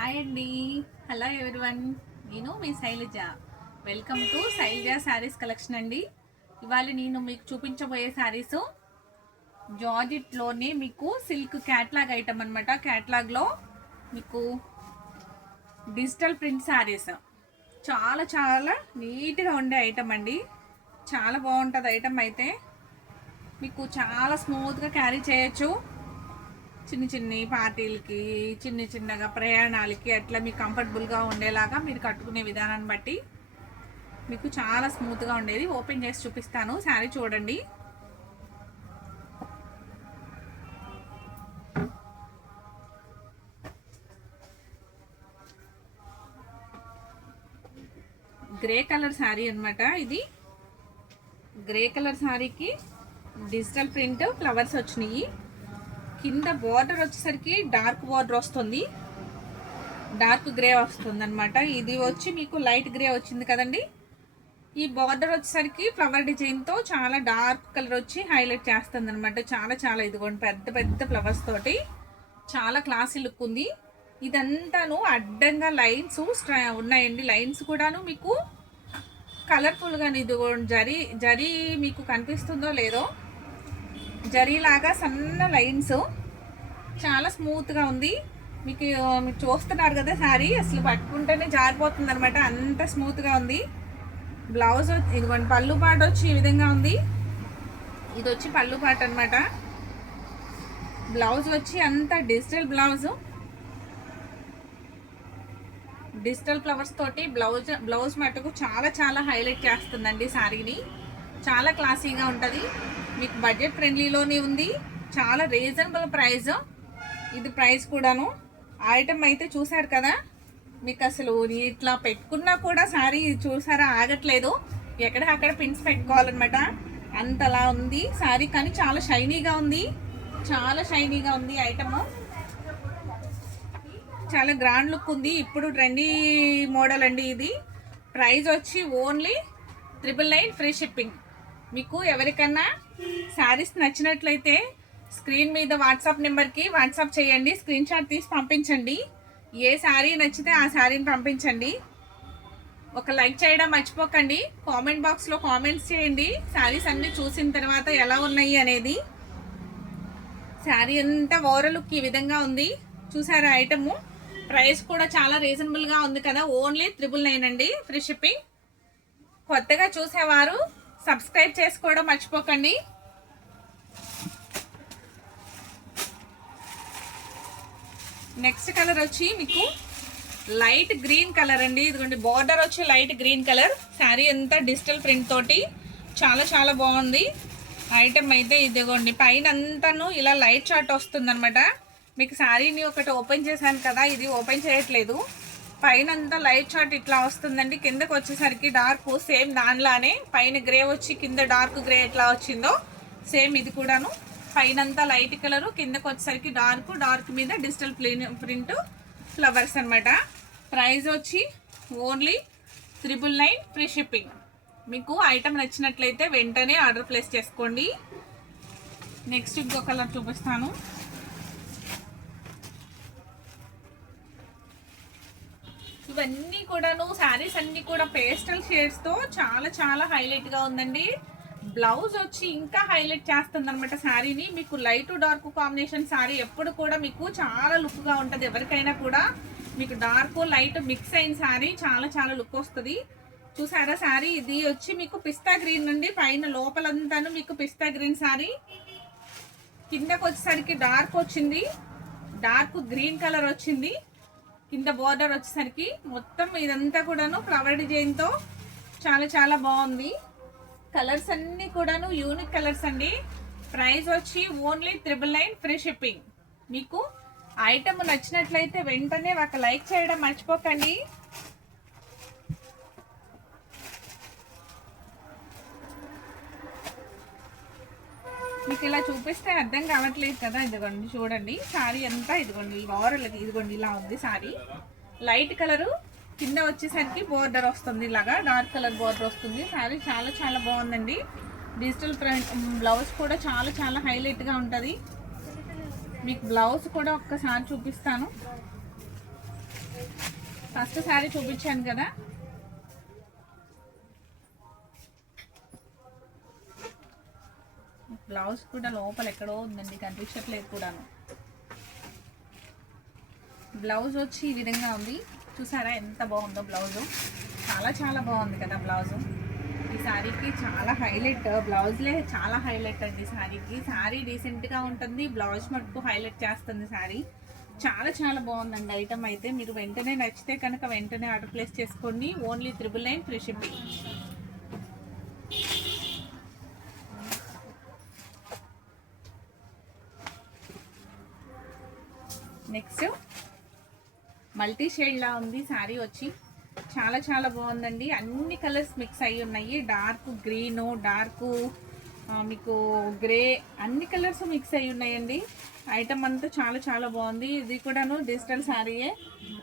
Hi అండి. Hello everyone, నేను మీ Shailaja. Welcome to Shailaja saris collection అండి. ఇవాళ నేను మీకు చూపించబోయే శారీస్ జార్జెట్లోనే మీకు సిల్క్ క్యాట్లాగ్ ఐటమ్ అనమాట. క్యాట్లాగ్లో మీకు డిజిటల్ ప్రింట్ శారీస్ చాలా చాలా నీట్గా ఉండే ఐటమ్ అండి. చాలా బాగుంటుంది ఐటమ్. అయితే మీకు చాలా స్మూత్గా క్యారీ చేయొచ్చు. చిన్న చిన్ని పార్టీలకి, చిన్న చిన్నగా ప్రయాణాలకి అట్లా మీకు కంఫర్టబుల్గా ఉండేలాగా మీరు కట్టుకునే విధానాన్ని బట్టి మీకు చాలా స్మూత్గా ఉండేది. ఓపెన్ చేసి చూపిస్తాను. శారీ చూడండి. గ్రే కలర్ శారీ అనమాట. ఇది గ్రే కలర్ శారీకి డిజిటల్ ప్రింట్ ఫ్లవర్స్ వచ్చినాయి. కింద బార్డర్ వచ్చేసరికి డార్క్ బార్డర్ వస్తుంది, డార్క్ గ్రే వస్తుంది అనమాట. ఇది వచ్చి మీకు లైట్ గ్రే వచ్చింది కదండి. ఈ బార్డర్ వచ్చేసరికి ఫ్లవర్ డిజైన్తో చాలా డార్క్ కలర్ వచ్చి హైలైట్ చేస్తుంది అనమాట. చాలా చాలా ఇదిగోండి పెద్ద పెద్ద ఫ్లవర్స్ తోటి చాలా క్లాసీ లుక్ ఉంది. ఇదంతాను అడ్డంగా లైన్స్ ఉన్నాయండి. లైన్స్ కూడాను మీకు కలర్ఫుల్గా ఇదిగోండి జరీ మీకు కనిపిస్తుందో లేదో, జరీలాగా సన్న లైన్స్ చాలా స్మూత్గా ఉంది. మీకు మీరు చూస్తున్నారు కదా శారీ, అసలు పట్టుకుంటేనే జారిపోతుంది అనమాట, అంత స్మూత్గా ఉంది. బ్లౌజ్ ఇదిగోండి పళ్ళు పాట వచ్చి ఈ విధంగా ఉంది. ఇది వచ్చి పళ్ళు పాట అనమాట. బ్లౌజ్ వచ్చి అంత డిజిటల్ డిజిటల్ ఫ్లవర్స్ తోటి బ్లౌజ్ మటుకు చాలా చాలా హైలైట్ చేస్తుందండి శారీని. చాలా క్లాసీగా ఉంటుంది. మీకు బడ్జెట్ ఫ్రెండ్లీలోనే ఉంది. చాలా రీజనబుల్ ప్రైస్. ఇది ప్రైస్ కూడాను. ఐటమ్ అయితే చూసారు కదా, మీకు అసలు ఇట్లా పెట్టుకున్నా కూడా శారీ చూసారా ఆగట్లేదు. ఎక్కడ అక్కడ పిన్స్ పెట్టుకోవాలన్నమాట, అంతలా ఉంది శారీ. కానీ చాలా షైనీగా ఉంది, చాలా షైనీగా ఉంది ఐటమ్. చాలా గ్రాండ్ లుక్ ఉంది. ఇప్పుడు ట్రెండీ మోడల్ అండి ఇది. ప్రైస్ వచ్చి ఓన్లీ 999 ఫ్రీ షిప్పింగ్. మీకు ఎవరికన్నా శారీస్ నచ్చినట్లయితే స్క్రీన్ మీద వాట్సాప్ నెంబర్కి వాట్సాప్ చేయండి, స్క్రీన్ షాట్ తీసి పంపించండి. ఏ శారీ నచ్చితే ఆ శారీని పంపించండి. ఒక లైక్ చేయడం మర్చిపోకండి. కామెంట్ బాక్స్లో కామెంట్స్ చేయండి శారీస్ అన్నీ చూసిన తర్వాత ఎలా ఉన్నాయి అనేది. శారీ అంతా ఓవరాల్ లుక్ ఈ విధంగా ఉంది. చూసారా ఐటము. ప్రైస్ కూడా చాలా రీజనబుల్గా ఉంది కదా, ఓన్లీ 999 అండి ఫ్రీ షిప్పింగ్. కొత్తగా చూసేవారు సబ్స్క్రైబ్ చేసుకోవడం మర్చిపోకండి. నెక్స్ట్ కలర్ వచ్చి మీకు లైట్ గ్రీన్ కలర్ అండి. ఇదిగోండి బార్డర్ వచ్చి లైట్ గ్రీన్ కలర్. శారీ అంతా డిజిటల్ ప్రింట్ తోటి చాలా చాలా బాగుంది ఐటమ్. అయితే ఇదిగోండి పైన అంతాను ఇలా లైట్ చార్ట్ వస్తుంది అనమాట. మీకు శారీని ఒకటి ఓపెన్ చేశాను కదా, ఇది ఓపెన్ చేయట్లేదు. పైన అంతా లైట్ చార్ట్ ఇట్లా వస్తుందండి. కిందకు వచ్చేసరికి డార్క్, సేమ్ దానిలానే పైన గ్రే వచ్చి కింద డార్క్ గ్రే ఎట్లా వచ్చిందో సేమ్ ఇది కూడాను. పైన అంతా లైట్ కలరు, కిందకు వచ్చేసరికి డార్క్ మీద డిజిటల్ ప్రింట్ ఫ్లవర్స్ అనమాట. ప్రైస్ వచ్చి ఓన్లీ 999 ఫ్రీ షిప్పింగ్. మీకు ఐటమ్ నచ్చినట్లయితే వెంటనే ఆర్డర్ ప్లేస్ చేసుకోండి. నెక్స్ట్ ఇంకో కలర్ చూపిస్తాను. ఇవన్నీ కూడాను శారీస్ అన్నీ కూడా పేస్టల్ షేడ్స్తో చాలా చాలా హైలైట్గా ఉందండి. బ్లౌజ్ వచ్చి ఇంకా హైలైట్ చేస్తుంది అనమాట శారీని. మీకు లైట్ డార్క్ కాంబినేషన్ శారీ ఎప్పుడు కూడా మీకు చాలా లుక్గా ఉంటుంది. ఎవరికైనా కూడా మీకు డార్క్ లైట్ మిక్స్ అయిన శారీ చాలా చాలా లుక్ వస్తుంది. చూసారా శారీ. ఇది వచ్చి మీకు పిస్తా గ్రీన్ నుండి పైన లోపలంతాను మీకు పిస్తా గ్రీన్ శారీ. కిందకు వచ్చేసరికి డార్క్ వచ్చింది, డార్క్ గ్రీన్ కలర్ వచ్చింది. కింద బార్డర్ వచ్చేసరికి మొత్తం ఇదంతా కూడాను ఫ్లవర్ డిజైన్తో చాలా చాలా బాగుంది. కలర్స్ అన్నీ కూడాను యూనిక్ కలర్స్ అండి. ప్రైస్ వచ్చి ఓన్లీ 999 ఫ్రీ షిప్పింగ్. మీకు ఐటమ్ నచ్చినట్లయితే వెంటనే ఒక లైక్ చేయడం మర్చిపోకండి. మీకు ఇలా చూపిస్తే అర్థం కావట్లేదు కదా. ఇదిగోండి చూడండి శారీ అంతా ఇదిగోండి ఓవరాల్ ఇదిగోండి ఇలా ఉంది శారీ. లైట్ కలరు, కింద వచ్చేసరికి బోర్డర్ వస్తుంది, ఇలాగా డార్క్ కలర్ బోర్డర్ వస్తుంది. శారీ చాలా చాలా బాగుందండి. డిజిటల్ ప్రింట్ బ్లౌజ్ కూడా చాలా చాలా హైలైట్గా ఉంటుంది. మీకు బ్లౌజ్ కూడా ఒక్కసారి చూపిస్తాను. ఫస్ట్ శారీ చూపించాను కదా, బ్లౌజ్ కూడా లోపల ఎక్కడో ఉందండి, కనిపించట్లేదు కూడాను. బ్లౌజ్ వచ్చి ఈ విధంగా ఉంది, చూసారా ఎంత బాగుందో బ్లౌజు. చాలా చాలా బాగుంది కదా బ్లౌజు. ఈ శారీకి చాలా హైలైట్, బ్లౌజ్లే చాలా హైలైట్ అండి శారీకి. శారీ డీసెంట్గా ఉంటుంది, బ్లౌజ్ మటుకు హైలైట్ చేస్తుంది శారీ. చాలా చాలా బాగుందండి ఐటమ్ అయితే. మీరు వెంటనే నచ్చితే కనుక వెంటనే ఆర్డర్ ప్లేస్ చేసుకోండి. Only 999 free shipping. Next multi షేడ్లా ఉంది శారీ వచ్చి, చాలా చాలా బాగుందండి. అన్ని కలర్స్ మిక్స్ అయ్యి ఉన్నాయి, డార్క్ గ్రీను, డార్క్ మీకు గ్రే, అన్ని కలర్స్ మిక్స్ అయ్యి ఉన్నాయండి. ఐటమ్ అంతా చాలా చాలా బాగుంది. ఇది కూడాను డిజిటల్ శారీయే.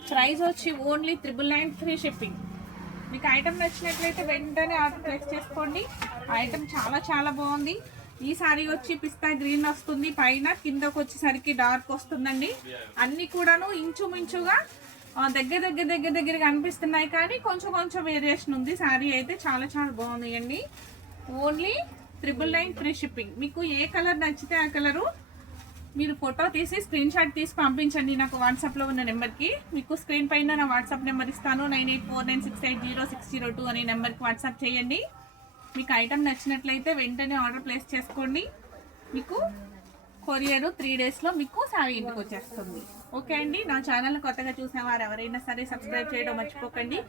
ప్రైస్ వచ్చి ఓన్లీ 999 ఫ్రీ షిప్పింగ్. మీకు ఐటమ్ నచ్చినట్లయితే వెంటనే ఆర్డర్ ప్లేస్ చేసుకోండి. ఐటమ్ చాలా చాలా బాగుంది. ఈ శారీ వచ్చి పిస్తా గ్రీన్ వస్తుంది పైన, కిందకు వచ్చేసరికి డార్క్ వస్తుందండి. అన్నీ కూడాను ఇంచుమించుగా దగ్గరగా అనిపిస్తున్నాయి, కానీ కొంచెం కొంచెం వేరియేషన్ ఉంది. శారీ అయితే చాలా చాలా బాగుంది అండి. Only 999 free shipping. మీకు ఏ కలర్ నచ్చితే ఆ కలరు మీరు ఫోటో తీసి స్క్రీన్ షాట్ తీసి పంపించండి నాకు వాట్సాప్లో ఉన్న నెంబర్కి. మీకు స్క్రీన్ పైన నా వాట్సాప్ నెంబర్ ఇస్తాను, 9849680602 అనే నెంబర్కి వాట్సాప్ చేయండి. మీకు ఐటమ్ నచ్చినట్లయితే వెంటనే ఆర్డర్ ప్లేస్ చేసుకోండి. మీకు కొరియర్ 3 డేస్లో మీకు శారీ ఇంటికి వచ్చేస్తుంది. ఓకే అండి, నా ఛానల్ కొత్తగా చూసేవారు ఎవరైనా సరే సబ్స్క్రైబ్ చేయడం మర్చిపోకండి.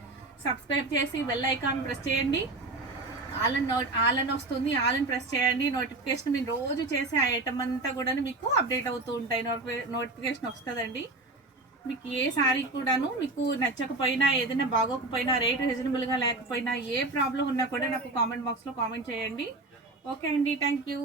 సబ్స్క్రైబ్ చేసి బెల్ ఐకాన్ ప్రెస్ చేయండి. ఆల్ అని వస్తుంది, ఆల్ అని ప్రెస్ చేయండి. నోటిఫికేషన్ మీరు రోజు చేసే ఆ ఐటమ్ అంతా కూడా మీకు అప్డేట్ అవుతూ ఉంటాయి, నోటిఫికేషన్ వస్తుందండి. మీకు ఏ శారీ కూడాను మీకు నచ్చకపోయినా, ఏదైనా బాగోకపోయినా, రేట్ రీజనబుల్గా లేకపోయినా, ఏ ప్రాబ్లం ఉన్నా కూడా నాకు కామెంట్ బాక్స్లో కామెంట్ చేయండి. ఓకే అండి, థ్యాంక్ యూ.